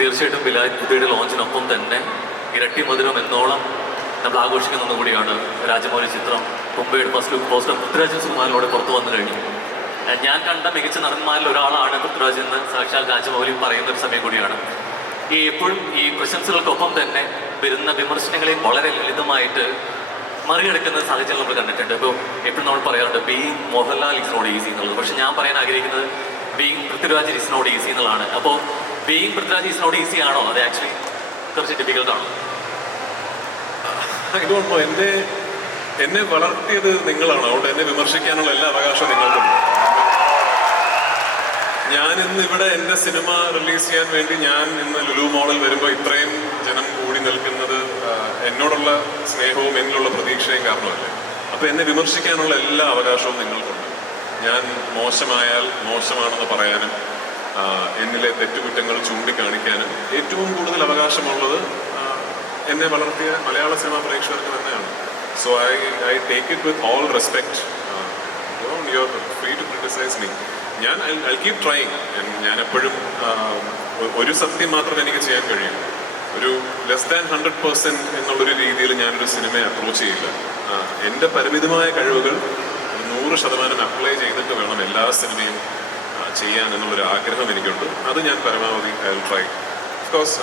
തീർച്ചയായിട്ടും വിലായത്തുയുടെ ലോഞ്ചിനൊപ്പം തന്നെ ഇരട്ടി മധുരം എന്നോളം നമ്മൾ ആഘോഷിക്കുന്ന ഒന്നുകൂടിയാണ് രാജമൗലി ചിത്രം. മുംബൈയുടെ ഫസ്റ്റ് ലുക്ക് പോസ്റ്റർ പൃഥ്വിരാജ് സിനിമയിലൂടെ പുറത്തു വന്നു കഴിഞ്ഞു. ഞാൻ കണ്ട മികച്ച നടന്മാരിൽ ഒരാളാണ് പൃഥ്വിരാജ് എന്ന് സാക്ഷാൽ രാജമൗലി പറയുന്ന ഒരു സമയം കൂടിയാണ്. എപ്പോഴും ഈ പ്രശംസകൾക്കൊപ്പം തന്നെ വരുന്ന വിമർശനങ്ങളെ വളരെ ലളിതമായിട്ട് മറികടക്കുന്ന സാഹചര്യം നമ്മൾ കണ്ടിട്ടുണ്ട്. ഇപ്പോൾ എപ്പോഴും നമ്മൾ പറയാറുണ്ട് being Mohanlal is not easy എന്നുള്ളത്. പക്ഷെ ഞാൻ പറയാൻ ആഗ്രഹിക്കുന്നത് being Prithviraj is not easy എന്നുള്ളതാണ്. അപ്പോൾ being Prithviraj is not easy ആണോ, അത് ആക്ച്വലി കുറച്ച് ഡിഫിക്കൽട്ടാണോ? ഇതുകൊണ്ടോ എന്നെ വളർത്തിയത് നിങ്ങളാണ്. അതുകൊണ്ട് എന്നെ വിമർശിക്കാനുള്ള എല്ലാ അവകാശവും നിങ്ങൾക്കുണ്ട്. ഞാൻ ഇന്ന് ഇവിടെ എൻ്റെ സിനിമ റിലീസ് ചെയ്യാൻ വേണ്ടി ഞാൻ ഇന്ന് ലുലു മോളിൽ വരുമ്പോൾ ഇത്രയും ജനം കൂടി നിൽക്കുന്നത് എന്നോടുള്ള സ്നേഹവും എന്നിലുള്ള പ്രതീക്ഷയും കാരണമല്ലേ. അപ്പോൾ എന്നെ വിമർശിക്കാനുള്ള എല്ലാ അവകാശവും നിങ്ങൾക്കുണ്ട്. ഞാൻ മോശമായാൽ മോശമാണെന്ന് പറയാനും എന്നിലെ തെറ്റുകുറ്റങ്ങൾ ചൂണ്ടിക്കാണിക്കാനും ഏറ്റവും കൂടുതൽ അവകാശമുള്ളത് എന്നെ വളർത്തിയ മലയാള സിനിമാ പ്രേക്ഷകർക്ക് തന്നെയാണ്. So I take it with all respect. You are free to criticise me. I'll keep trying. ഞാൻ എപ്പോഴും ഒരു സത്യം മാത്രമേ എനിക്ക് ചെയ്യാൻ കഴിയൂ. ഒരു ലെസ് ദാൻ 100% എന്നുള്ളൊരു രീതിയിൽ ഞാനൊരു സിനിമയെ അപ്രോച്ച് ചെയ്യില്ല. എൻ്റെ പരിമിതമായ കഴിവുകൾ 100% അപ്ലൈ ചെയ്തിട്ട് വേണം എല്ലാ സിനിമയും ചെയ്യാൻ എന്നുള്ളൊരു ആഗ്രഹം എനിക്കുണ്ട്. അത് ഞാൻ പരമാവധി I will try. Of course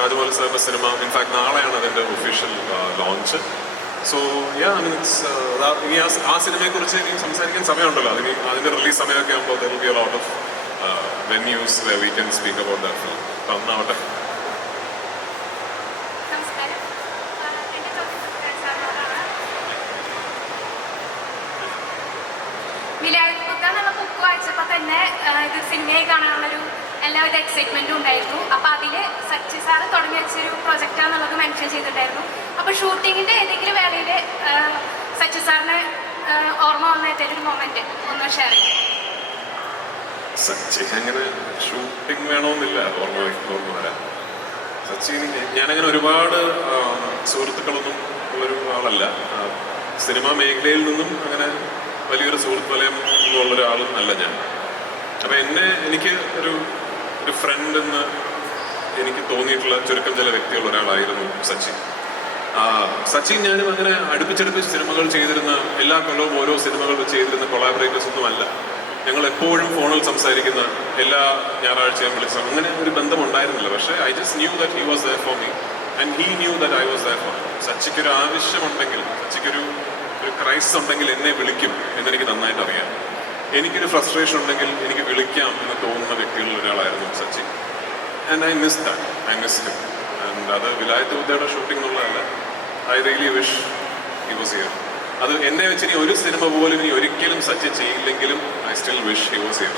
Rajamouli സാറിൻ്റെ സിനിമ ഇൻഫാക്ട് നാളെയാണ് അതിൻ്റെ ഒഫീഷ്യൽ ലോഞ്ച്. സോ ഇനി ആ സിനിമയെക്കുറിച്ച് ഇനി സംസാരിക്കാൻ സമയമുണ്ടല്ലോ. അതിൻ്റെ റിലീസ് സമയമൊക്കെ ആകുമ്പോൾ there will be a lot of venues where we can speak about that film. അന്നാവട്ടെ. ബുക്ക് വായിച്ചപ്പോൾ തന്നെ ഇത് സിനിമയെ കാണാനുള്ളൊരു എല്ലാവരുടെ എക്സൈറ്റ്മെന്റും ഉണ്ടായിരുന്നു. അപ്പൊ അതില് സച്ചി സാറ് തുടങ്ങി വെച്ചൊരു പ്രൊജക്റ്റാന്നുള്ളത് മെൻഷൻ ചെയ്തിട്ടുണ്ടായിരുന്നു. അപ്പൊ ഷൂട്ടിങ്ങിന്റെ ഏതെങ്കിലും വേളയില് സച്ചി സാറിന് ഓർമ്മ വന്ന ഏതെങ്കിലും ഒരു മൊമെന്റ് ഒന്ന് ഷെയർ ചെയ്യാം. സച്ചിൻ അങ്ങനെ ഷൂട്ടിംഗ് വേണമെന്നില്ല ഓർമ്മ വരാൻ. സച്ചിൻ ഞാനങ്ങനെ ഒരുപാട് സുഹൃത്തുക്കളൊന്നും ഉള്ളൊരു ആളല്ല. സിനിമാ മേഖലയിൽ നിന്നും അങ്ങനെ വലിയൊരു സുഹൃത്ത് വലയം എന്നുള്ളൊരാളും അല്ല ഞാൻ. അപ്പം എനിക്ക് ഒരു ഫ്രണ്ട് എന്ന് എനിക്ക് തോന്നിയിട്ടുള്ള ചുരുക്കം ചില വ്യക്തികളുടെ ഒരാളായിരുന്നു സച്ചിൻ. സച്ചിൻ ഞാനും അങ്ങനെ അടുപ്പിച്ചടുപ്പിച്ച് സിനിമകൾ ചെയ്തിരുന്ന, എല്ലാ കൊല്ലവും ഓരോ സിനിമകൾ ചെയ്തിരുന്ന കൊളാബറേറ്റേഴ്സ് ഒന്നും അല്ല. ഞങ്ങൾ എപ്പോഴും ഫോണിൽ സംസാരിക്കുന്ന, എല്ലാ ഞായറാഴ്ചയും വിളിച്ച അങ്ങനെ ഒരു ബന്ധം ഉണ്ടായിരുന്നില്ല. പക്ഷേ I just knew that he was there for me and he knew that I was there for him. സച്ചിക്കൊരു ആവശ്യമുണ്ടെങ്കിൽ, സച്ചിക്കൊരു ക്രൈസിസ് ഉണ്ടെങ്കിൽ എന്നെ വിളിക്കും എന്നെനിക്ക് നന്നായിട്ട് അറിയാം. എനിക്കൊരു ഫ്രസ്ട്രേഷൻ ഉണ്ടെങ്കിൽ എനിക്ക് വിളിക്കാം എന്ന് തോന്നുന്ന വ്യക്തികളിൽ ഒരാളായിരുന്നു Sachin. And I miss him. And അത് വിലായത്തുയുടെ ഷൂട്ടിംഗ് എന്നുള്ളതല്ല. I really wish he was here. അത് എന്നെ വെച്ച് ഇനി ഒരു സിനിമ പോലും ഇനി ഒരിക്കലും സച്ചിൻ ചെയ്യില്ലെങ്കിലും I still wish he was here.